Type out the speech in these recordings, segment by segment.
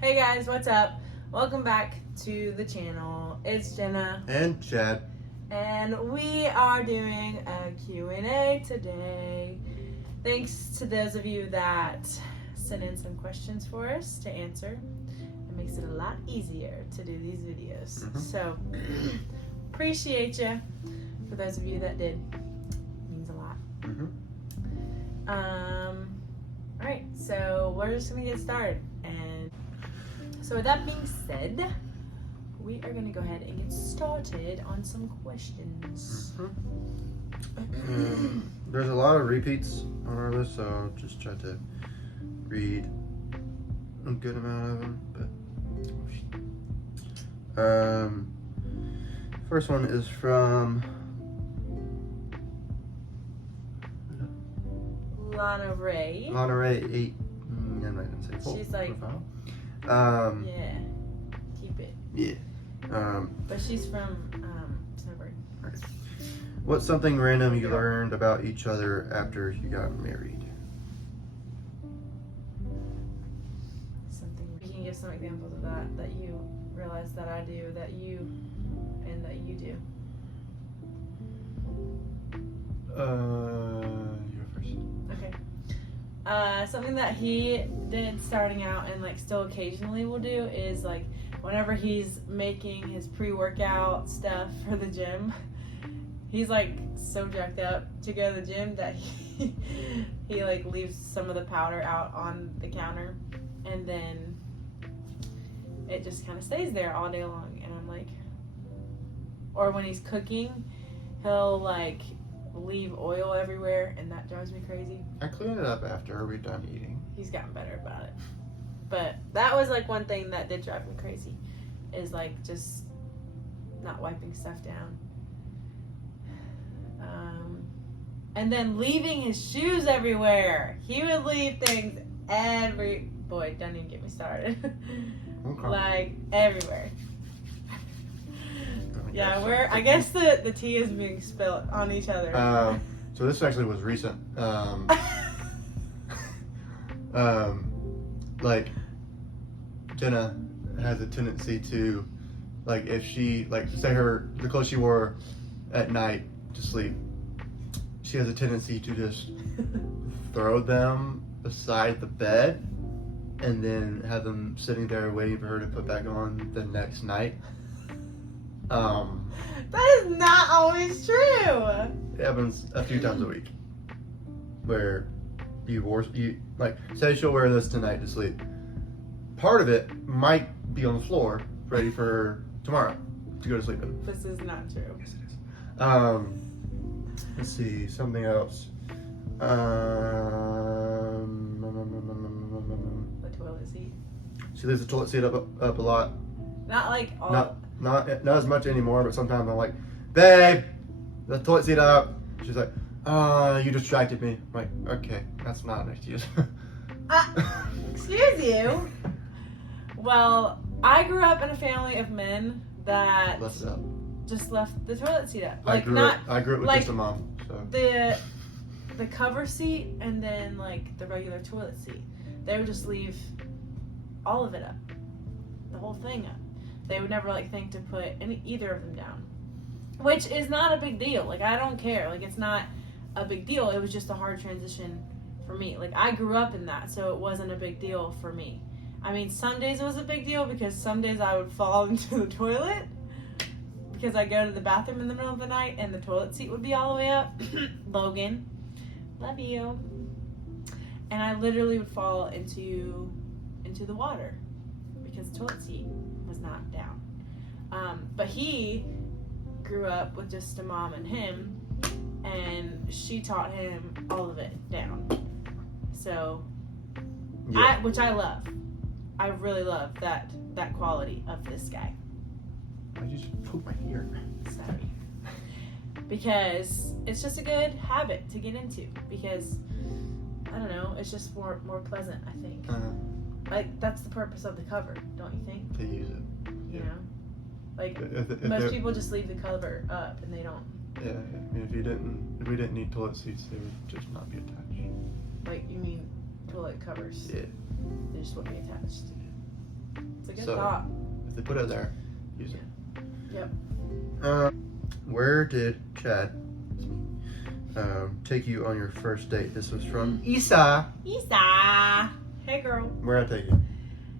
Hey guys, what's up? Welcome back to the channel. It's Jenna and Chad, and we are doing a Q&A today. Thanks to those of you that sent in some questions for us to answer. It makes it a lot easier to do these videos. So appreciate you. For those of you that did, it means a lot. All right, so we're just gonna get started. And so with that being said, we are gonna go ahead and get started on some questions. There's a lot of repeats on our list, so I'll just try to read a good amount of them. But first one is from Lana Ray. 8. I'm not gonna say full. She's like, yeah, keep it. Yeah. But she's from Snowbird. Okay. What's something random you learned about each other after you got married? Something. You can give some examples of that you realize that I do, that you do. You go first. Okay. Something that he did starting out and like still occasionally will do is like whenever he's making his pre-workout stuff for the gym, he's like so jacked up to go to the gym that he like leaves some of the powder out on the counter, and then it just kind of stays there all day long. And I'm like, or when he's cooking, he'll like leave oil everywhere, and that drives me crazy. I clean it up after we're done eating. He's gotten better about it, but that was like one thing that did drive me crazy, is like just not wiping stuff down, and then leaving his shoes everywhere. He would leave things boy, don't even get me started. Okay. Like everywhere. Yeah, I guess the tea is being spilled on each other. So this actually was recent. Like Jenna has a tendency to, like, if she, like, say the clothes she wore at night to sleep, she has a tendency to just throw them beside the bed and then have them sitting there waiting for her to put back on the next night. That is not always true. It happens a few times a week where you like, say she'll wear this tonight to sleep. Part of it might be on the floor ready for tomorrow to go to sleep in. This is not true. Yes, it is. Let's see, something else. The toilet seat. She leaves the toilet seat up a lot. Not like all. Not as much anymore, but sometimes I'm like, babe, the toilet seat up. She's like, you distracted me. I'm like, okay, that's not an excuse. Excuse you? Well, I grew up in a family of men that Left it up. just left the toilet seat up. I grew up with like, just a mom. So. The cover seat and then like the regular toilet seat. They would just leave all of it up. The whole thing up. They would never like think to put either of them down, which is not a big deal. Like, I don't care. Like, it's not a big deal. It was just a hard transition for me. Like, I grew up in that, so it wasn't a big deal for me. I mean, some days it was a big deal because some days I would fall into the toilet because I go to the bathroom in the middle of the night and the toilet seat would be all the way up. Logan, love you. And I literally would fall into the water because the toilet seat was not down. But he grew up with just a mom and him, and she taught him all of it down. So, Yeah. which I love. I really love that quality of this guy. I just put my ear. Sorry. Because it's just a good habit to get into. Because, I don't know, it's just more pleasant, I think. Like, that's the purpose of the cover, don't you think? To use it. You know? Like, If most people just leave the cover up and they don't. Yeah, I mean, if we didn't need toilet seats, they would just not be attached. Like, you mean toilet covers? Yeah. They just won't be attached. It's a good So, thought. If they put it there, use it. Yep. Where did Chad take you on your first date? This was from Isa. Isa. Hey, girl. Where I take you?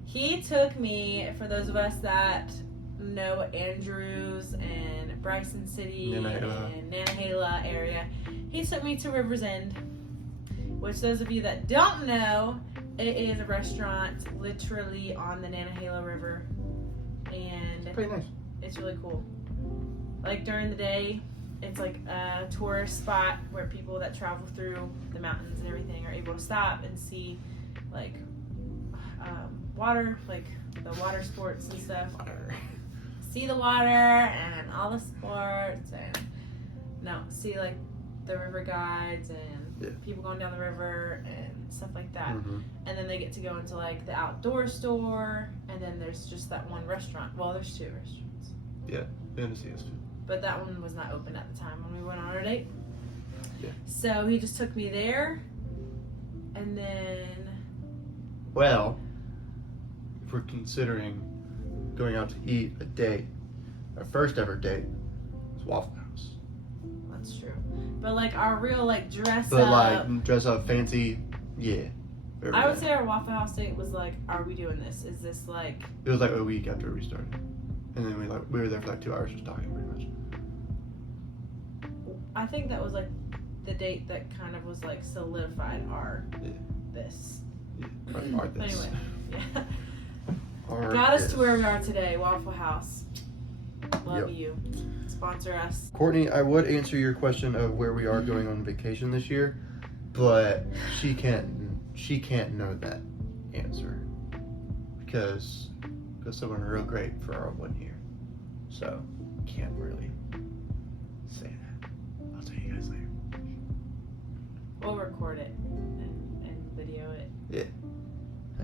He took me, for those of us that know Andrews and Bryson City Nantahala. and Nantahala area, he took me to River's End, which those of you that don't know, it is a restaurant literally on the Nantahala River, and Pretty nice. it's really cool. Like during the day, it's like a tourist spot where people that travel through the mountains and everything are able to stop and see like water, like the water sports and stuff. See the water and all the sports and see like the river guides and people going down the river and stuff like that. Mm-hmm. And then they get to go into like the outdoor store, and then there's just that one restaurant. Well, there's two restaurants. Yeah, and a siesta. But that one was not open at the time when we went on our date. Yeah. So he just took me there, and then Well, if we're considering going out to eat a date, our first ever date was Waffle House. that's true. But like our real like dress But up. like dress up fancy, yeah. There we I would go. say our Waffle House date was like, are we doing this? Is this like? It was like a week after we started, and then we were there for like 2 hours just talking pretty much. I think that was like the date that kind of was like solidified our this. Yeah. Our this. Anyway, yeah. Our Got us this. to where we are today, Waffle House. Love Yep. you. Sponsor us. Courtney, I would answer your question of where we are going on vacation this year, but she can't know that answer because someone real great for our 1 year, so can't really say that. I'll tell you guys later. We'll record it and video it.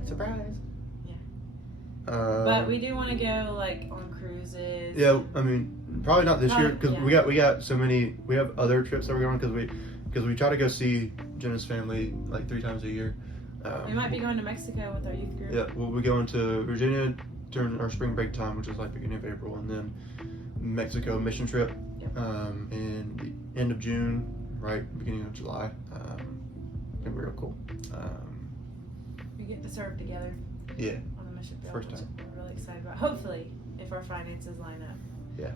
Surprise. Yeah. But But we do want to go like on cruises. Yeah, I mean, probably not this year because yeah. we got so many. We have other trips that we're going because we try to go see Jenna's family like 3 times a year. We might be going to Mexico with our youth group. Yeah, we'll be going to Virginia during our spring break time, which is like beginning of April, and then Mexico mission trip in the end of June, right beginning of July. And real cool. We get to serve together. Yeah. On the mission field. First which time. We're really excited about. Hopefully, if our finances line up.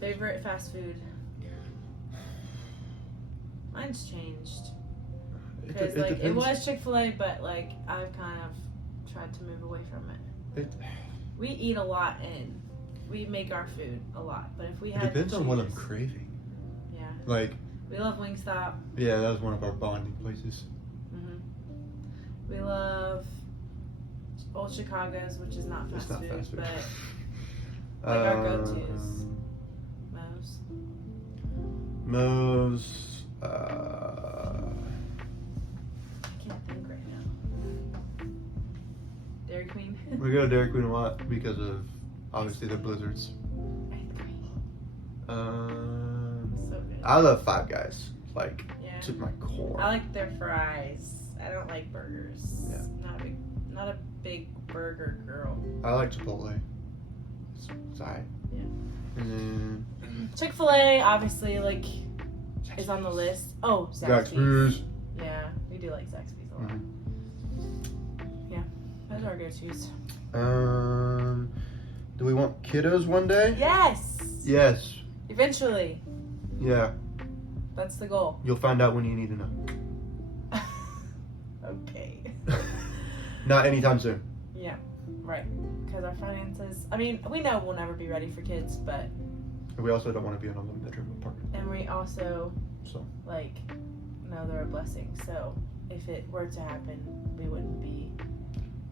Favorite fast food? Mine's changed. Because like it was Chick-fil-A, but like I've kind of tried to move away from it. We eat a lot and we make our food a lot, but if we had It depends to on what I'm choose- craving. Yeah. Like, We love Wingstop. yeah, that was one of our bonding places. We love Old Chicago's, which is not fast It's not food, fast food. but like our go-tos. Moe's, I can't think right now. Dairy Queen. we go to Dairy Queen a lot because of obviously the blizzards. Ice cream. So good. I love Five Guys, like Yeah. to my core. I like their fries. I don't like burgers. Yeah. Not a big burger girl. I like Chipotle. It's alright. Yeah. And Chick-fil-A, obviously, like, is on the list. Oh, Zaxby's. Zaxby's. Yeah, we do like Zaxby's a lot. Yeah, those are our go-tos. Do we want kiddos one day? Yes! Yes. Eventually. Yeah. That's the goal. You'll find out when you need to know. Okay. Not anytime soon. Yeah, right. Because our finances, I mean, we know we'll never be ready for kids, but, We also don't want to be in a 1-bedroom apartment. and we also, So. like, know they're a blessing. So if it were to happen, we wouldn't be,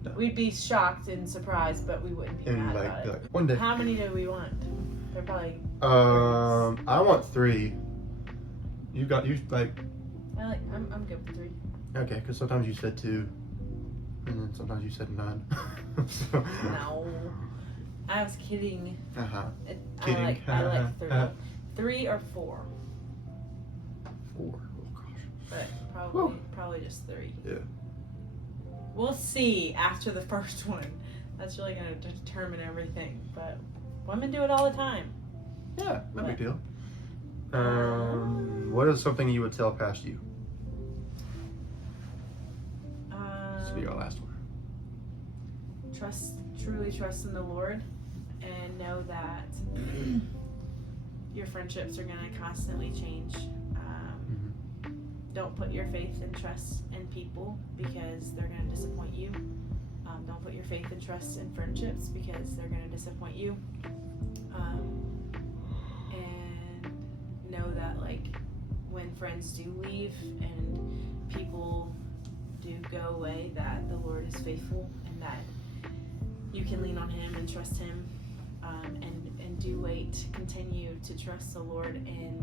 No. we'd be shocked and surprised, but we wouldn't be And mad like, about be it. like, one day. How many do we want? They're probably, I want 3. You like, I'm good with 3. okay, because sometimes you said 2, and then sometimes you said none. So. No. I was kidding. Kidding. I like 3. 3 or 4, 4. Oh gosh. but probably just 3. Yeah. we'll see after the first one. That's really going to determine everything. But women do it all the time. Yeah, no big deal. What is something you would tell past you? This will be our last one. Truly trust in the Lord, and know that your friendships are going to constantly change. Don't put your faith and trust in people because they're going to disappoint you. Don't put your faith and trust in friendships because they're going to disappoint you. And know that, like, when friends do leave and people do go away, that the Lord is faithful and that you can lean on Him and trust Him. And do wait, continue to trust the Lord. And,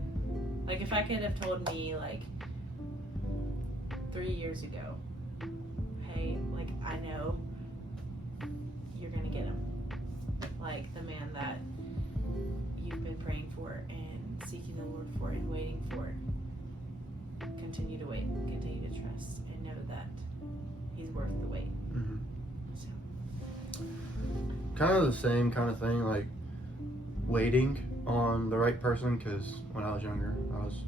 like, if I could have told me, like, 3 years ago, hey, like, I know you're gonna get him, like the man that you've been praying for and seeking the Lord for and waiting for, continue to wait, continue to trust, and know that He's worth the wait. So. Kind of the same kind of thing, like waiting on the right person, because when I was younger, I was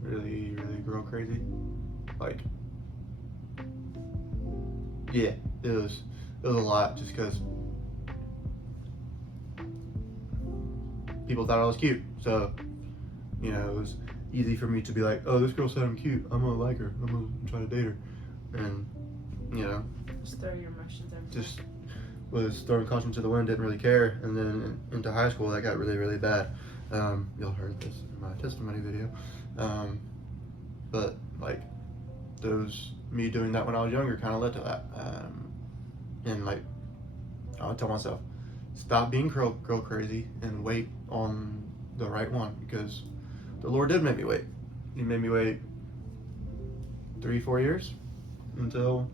really, really girl crazy. Like, yeah, it was a lot, just because people thought I was cute. So, you know, it was easy for me to be like, oh, this girl said I'm cute, I'm gonna like her, I'm gonna try to date her. And, you know, just throw your emotions everywhere. Just was throwing caution to the wind, didn't really care. And then into high school, that got really, really bad. Y'all heard this in my testimony video. But, like, me doing that when I was younger kind of led to that. And, like, I would tell myself, stop being girl crazy and wait on the right one, because the Lord did make me wait. He made me wait 3-4 years until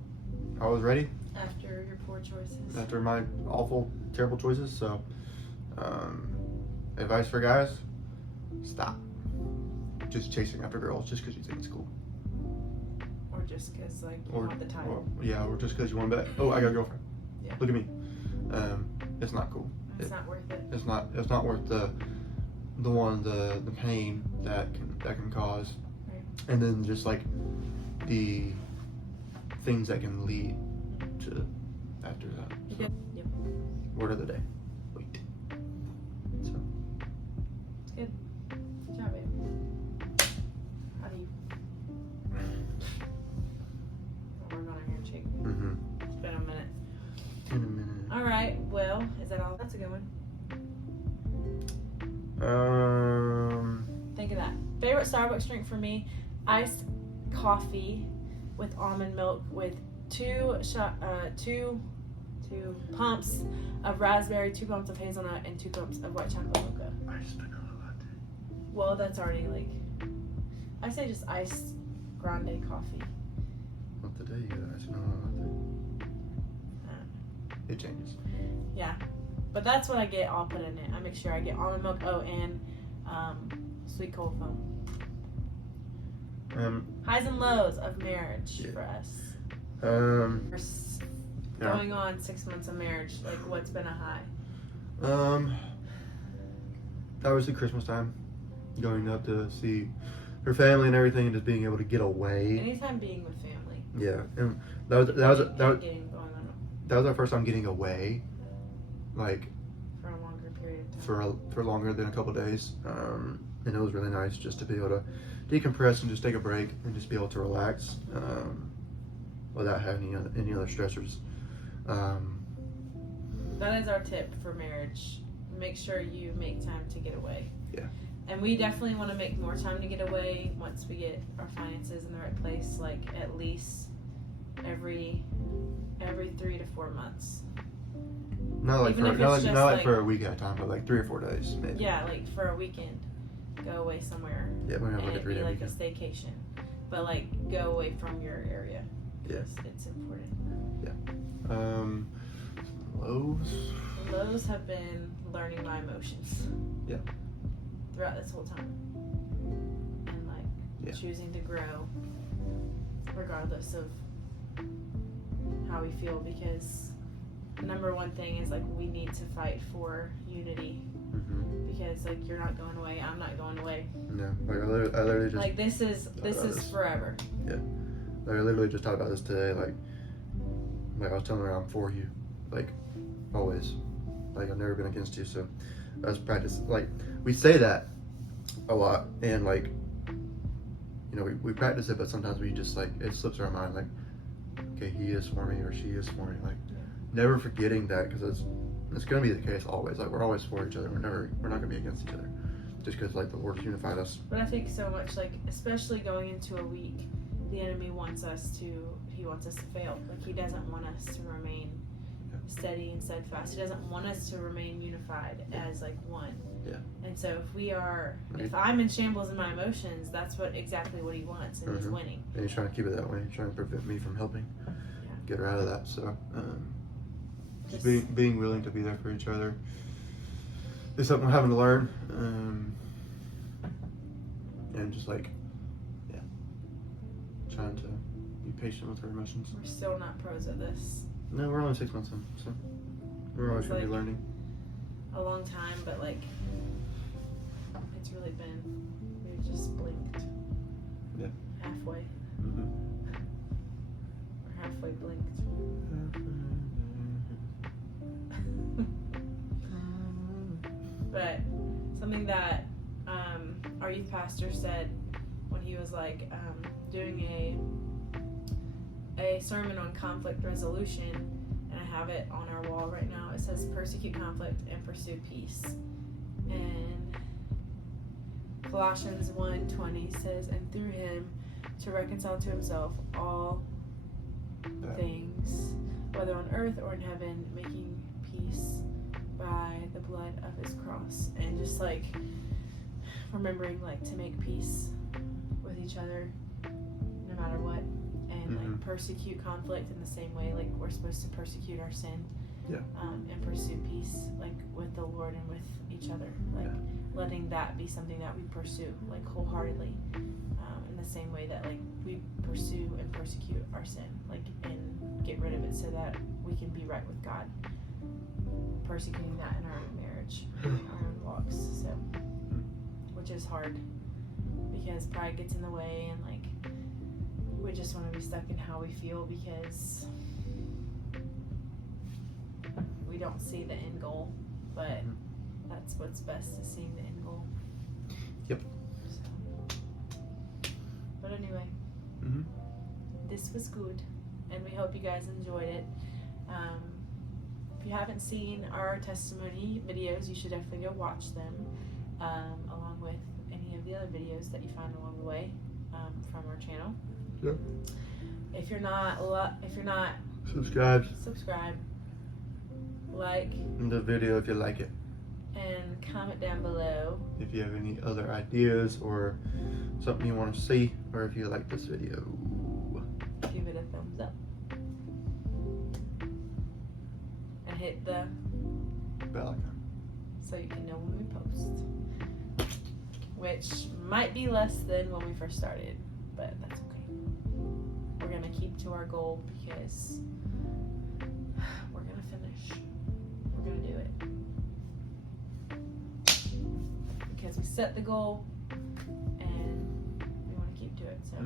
I was ready. After your poor choices. After my awful, terrible choices. So, advice for guys, stop just chasing after girls just because you think it's cool. Or just because, like, you want the time. Or just because you want to be like, oh, I got a girlfriend. Yeah. Look at me. It's not cool. It's not worth it. It's not worth the pain that can cause. Right. And then just like the things that can lead to after that. So, yep. Word of the day. Wait. So. It's good. Good job, babe. How do you? We're going on here, chick. It's been a minute. All right. Well, is that all? That's a good one. Think of that. Favorite Starbucks drink for me: iced coffee with almond milk with two pumps of raspberry, 2 pumps of hazelnut, and 2 pumps of white chocolate mocha. Iced vanilla latte. Well, that's already like, I say just iced grande coffee. What the day you get iced vanilla latte? It changes. Yeah, but that's what I get all put in it. I make sure I get almond milk, and sweet cold foam. Highs and lows of marriage for us. We're going on 6 months of marriage. Like, what's been a high? Obviously Christmas time, going up to see her family and everything, and just being able to get away. Anytime being with family. Yeah, and that was our first time getting away, like for a longer period of time. for longer than a couple of days. And it was really nice just to be able to decompress and just take a break and just be able to relax without having any other stressors. That is our tip for marriage. Make sure you make time to get away. Yeah. And we definitely want to make more time to get away once we get our finances in the right place, like at least every 3 to 4 months. Not like like for a week at a time, but like 3 or 4 days maybe. Yeah, like for a weekend, go away somewhere. Yeah, we're gonna have like a 3-day like weekend. a staycation, but like go away from your area. Yeah, it's important. Yeah. Lows have been learning my emotions. Yeah. Throughout this whole time, and like choosing to grow, regardless of how we feel, because the number one thing is like we need to fight for unity, because like you're not going away, I'm not going away. No, like I literally just like this is forever. Yeah, like I literally just talked about this today. Like I was telling her I'm for you, like always. Like I've never been against you. So that's practice. Like we say that a lot, and like you know we practice it, but sometimes we just like it slips our mind. Like okay, he is for me or she is for me. Like never forgetting that, because it's going to be the case always. Like we're always for each other. We're not going to be against each other, just because like the Lord has unified us. But I think so much, like especially going into a week, the enemy wants us to fail. Like he doesn't want us to remain steady and steadfast. He doesn't want us to remain unified as like one. Yeah. And so if I'm in shambles in my emotions, that's exactly what he wants, and he's winning. And he's trying to keep it that way. He's trying to prevent me from helping get her out of that. So just being willing to be there for each other is something I'm having to learn. And just like trying to be patient with her emotions. We're still not pros at this. No, we're only 6 months in, so we're always going to be learning. A long time, but like it's really been, we've just blinked. Yeah. Halfway. We're halfway blinked. But something that our youth pastor said when he was like doing a sermon on conflict resolution, and I have it on our wall right now. It says persecute conflict and pursue peace. And Colossians 1:20 says, and through him to reconcile to himself all things, whether on earth or in heaven, making peace by the blood of his cross. And just like remembering like to make peace with each other no matter what, and like persecute conflict in the same way like we're supposed to persecute our sin, and pursue peace like with the Lord and with each other, like letting that be something that we pursue like wholeheartedly, in the same way that like we pursue and persecute our sin, like, and get rid of it so that we can be right with God, persecuting that in our own marriage, our own walks. So which is hard because pride gets in the way, and like we just want to be stuck in how we feel because we don't see the end goal, but that's what's best, is seeing the end goal. Yep. So, but anyway, this was good, and we hope you guys enjoyed it. If you haven't seen our testimony videos, you should definitely go watch them, along with any of the other videos that you find along the way from our channel. Yeah. If you're not subscribe, like the video if you like it, and comment down below if you have any other ideas or something you want to see, or if you like this video. Give it a thumbs up and hit the bell icon so you can know when we post, which might be less than when we first started, but that's okay. We're gonna keep to our goal because we're gonna finish. We're gonna do it because we set the goal and we want to keep to it. So,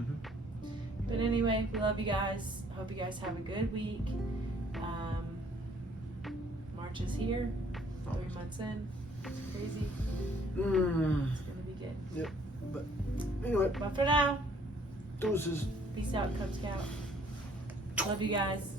but anyway, we love you guys. Hope you guys have a good week. March is here. 3 months in. It's crazy. It's gonna be good. Yep. But anyway. But for now, deuces. peace out, Cub Scout. Love you guys.